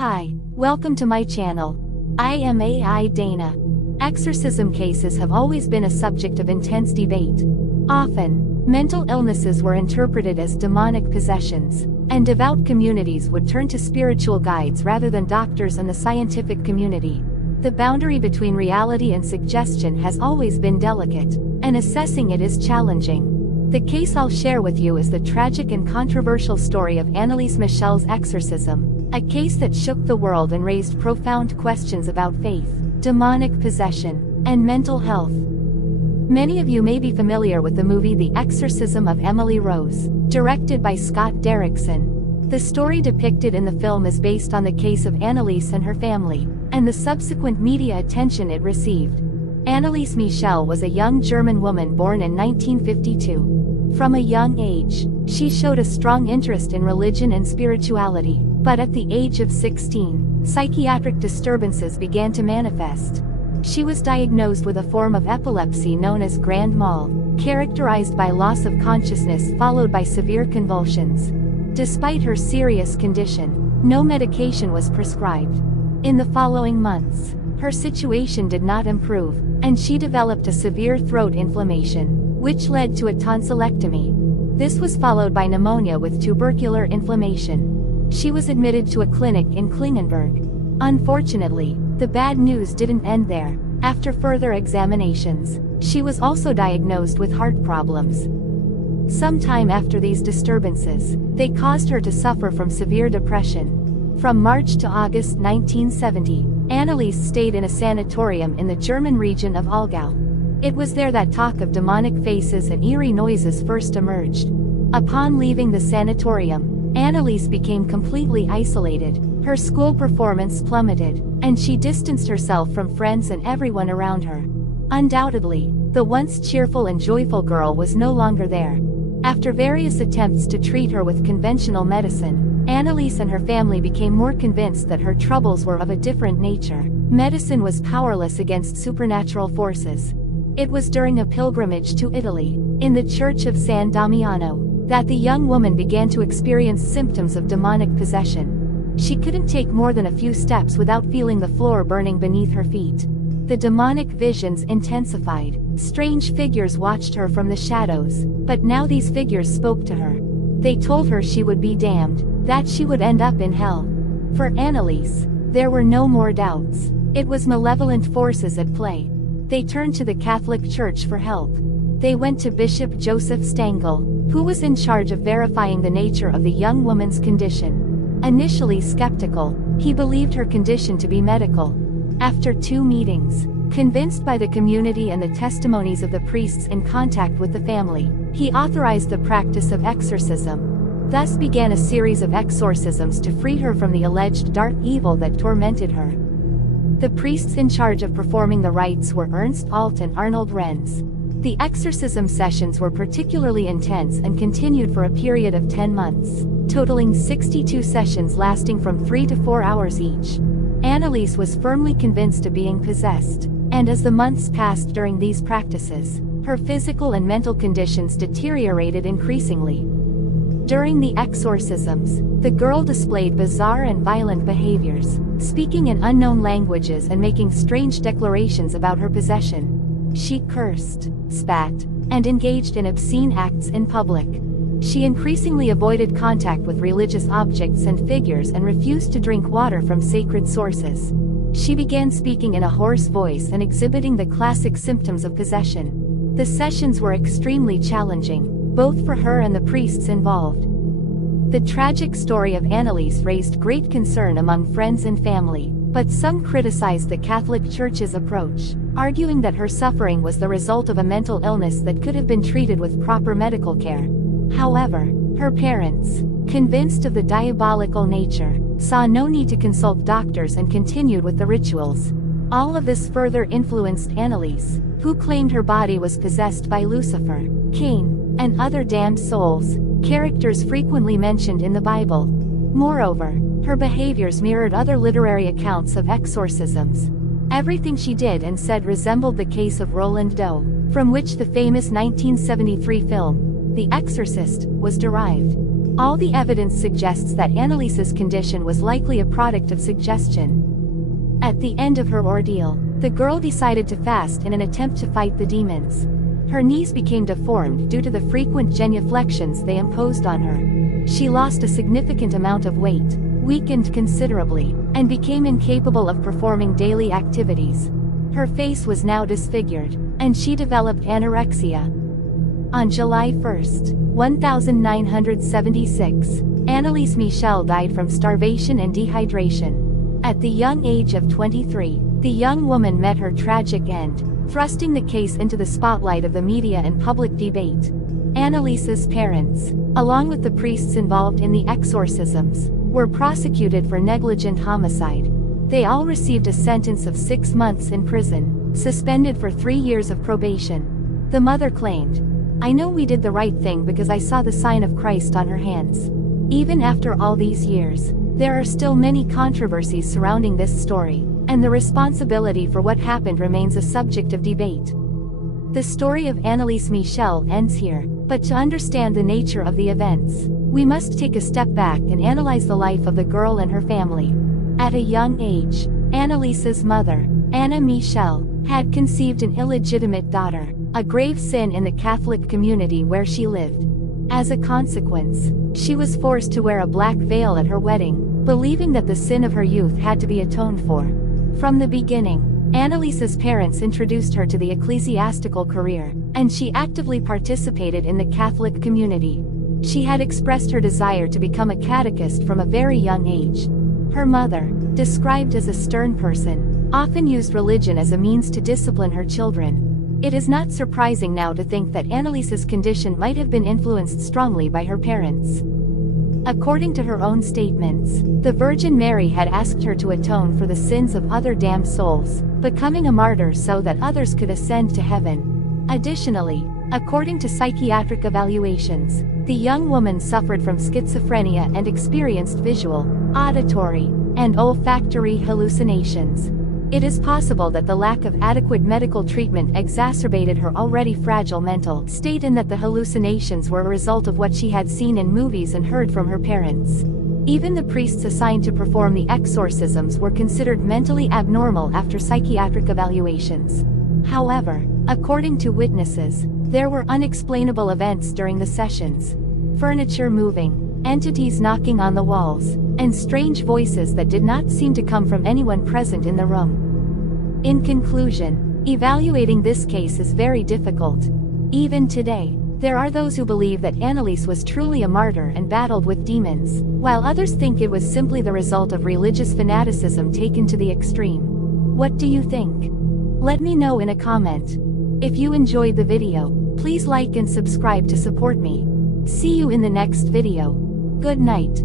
Hi, welcome to my channel. I am AI Dana. Exorcism cases have always been a subject of intense debate. Often, mental illnesses were interpreted as demonic possessions, and devout communities would turn to spiritual guides rather than doctors and the scientific community. The boundary between reality and suggestion has always been delicate, and assessing it is challenging. The case I'll share with you is the tragic and controversial story of Anneliese Michel's exorcism, a case that shook the world and raised profound questions about faith, demonic possession, and mental health. Many of you may be familiar with the movie The Exorcism of Emily Rose, directed by Scott Derrickson. The story depicted in the film is based on the case of Anneliese and her family, and the subsequent media attention it received. Anneliese Michel was a young German woman born in 1952. From a young age, she showed a strong interest in religion and spirituality, but at the age of 16, psychiatric disturbances began to manifest. She was diagnosed with a form of epilepsy known as grand mal, characterized by loss of consciousness followed by severe convulsions. Despite her serious condition, no medication was prescribed. In the following months, her situation did not improve, and she developed a severe throat inflammation, which led to a tonsillectomy. This was followed by pneumonia with tubercular inflammation. She was admitted to a clinic in Klingenberg. Unfortunately, the bad news didn't end there. After further examinations, she was also diagnosed with heart problems. Sometime after these disturbances, they caused her to suffer from severe depression. From March to August 1970, Anneliese stayed in a sanatorium in the German region of Aargau. It was there that talk of demonic faces and eerie noises first emerged. Upon leaving the sanatorium, Anneliese became completely isolated. Her school performance plummeted, and she distanced herself from friends and everyone around her. Undoubtedly, the once cheerful and joyful girl was no longer there. After various attempts to treat her with conventional medicine, Anneliese and her family became more convinced that her troubles were of a different nature. Medicine was powerless against supernatural forces. It was during a pilgrimage to Italy, in the church of San Damiano, that the young woman began to experience symptoms of demonic possession. She couldn't take more than a few steps without feeling the floor burning beneath her feet. The demonic visions intensified. Strange figures watched her from the shadows, but now these figures spoke to her. They told her she would be damned, that she would end up in hell. For Anneliese, there were no more doubts. It was malevolent forces at play. They turned to the Catholic Church for help. They went to Bishop Joseph Stangl, who was in charge of verifying the nature of the young woman's condition. Initially skeptical, he believed her condition to be medical. After 2 meetings, convinced by the community and the testimonies of the priests in contact with the family, he authorized the practice of exorcism. Thus began a series of exorcisms to free her from the alleged dark evil that tormented her. The priests in charge of performing the rites were Ernst Alt and Arnold Renz. The exorcism sessions were particularly intense and continued for a period of 10 months, totaling 62 sessions lasting from 3 to 4 hours each. Anneliese was firmly convinced of being possessed, and as the months passed during these practices, her physical and mental conditions deteriorated increasingly. During the exorcisms, the girl displayed bizarre and violent behaviors, speaking in unknown languages and making strange declarations about her possession. She cursed, spat, and engaged in obscene acts in public. She increasingly avoided contact with religious objects and figures and refused to drink water from sacred sources. She began speaking in a hoarse voice and exhibiting the classic symptoms of possession. The sessions were extremely challenging, both for her and the priests involved. The tragic story of Anneliese raised great concern among friends and family, but some criticized the Catholic Church's approach, arguing that her suffering was the result of a mental illness that could have been treated with proper medical care. However, her parents, convinced of the diabolical nature, saw no need to consult doctors and continued with the rituals. All of this further influenced Anneliese, who claimed her body was possessed by Lucifer, Cain, and other damned souls, characters frequently mentioned in the Bible. Moreover, her behaviors mirrored other literary accounts of exorcisms. Everything she did and said resembled the case of Roland Doe, from which the famous 1973 film, The Exorcist, was derived. All the evidence suggests that Anneliese's condition was likely a product of suggestion. At the end of her ordeal, the girl decided to fast in an attempt to fight the demons. Her knees became deformed due to the frequent genuflections they imposed on her. She lost a significant amount of weight, weakened considerably, and became incapable of performing daily activities. Her face was now disfigured, and she developed anorexia. On July 1, 1976, Anneliese Michel died from starvation and dehydration. At the young age of 23, the young woman met her tragic end, thrusting the case into the spotlight of the media and public debate. Anneliese's parents, along with the priests involved in the exorcisms, were prosecuted for negligent homicide. They all received a sentence of 6 months in prison, suspended for 3 years of probation. The mother claimed, "I know we did the right thing because I saw the sign of Christ on her hands." Even after all these years, there are still many controversies surrounding this story, and the responsibility for what happened remains a subject of debate. The story of Anneliese Michel ends here, but to understand the nature of the events, we must take a step back and analyze the life of the girl and her family. At a young age, Anneliese's mother, Anna Michel, had conceived an illegitimate daughter, a grave sin in the Catholic community where she lived. As a consequence, she was forced to wear a black veil at her wedding, believing that the sin of her youth had to be atoned for. From the beginning, Anneliese's parents introduced her to the ecclesiastical career, and she actively participated in the Catholic community. She had expressed her desire to become a catechist from a very young age. Her mother, described as a stern person, often used religion as a means to discipline her children. It is not surprising now to think that Anneliese's condition might have been influenced strongly by her parents. According to her own statements, the Virgin Mary had asked her to atone for the sins of other damned souls, becoming a martyr so that others could ascend to heaven. Additionally, according to psychiatric evaluations, the young woman suffered from schizophrenia and experienced visual, auditory, and olfactory hallucinations. It is possible that the lack of adequate medical treatment exacerbated her already fragile mental state and that the hallucinations were a result of what she had seen in movies and heard from her parents. Even the priests assigned to perform the exorcisms were considered mentally abnormal after psychiatric evaluations. However, according to witnesses, there were unexplainable events during the sessions. Furniture moving, entities knocking on the walls, and strange voices that did not seem to come from anyone present in the room. In conclusion, evaluating this case is very difficult. Even today, there are those who believe that Anneliese was truly a martyr and battled with demons, while others think it was simply the result of religious fanaticism taken to the extreme. What do you think? Let me know in a comment. If you enjoyed the video, please like and subscribe to support me. See you in the next video. Good night.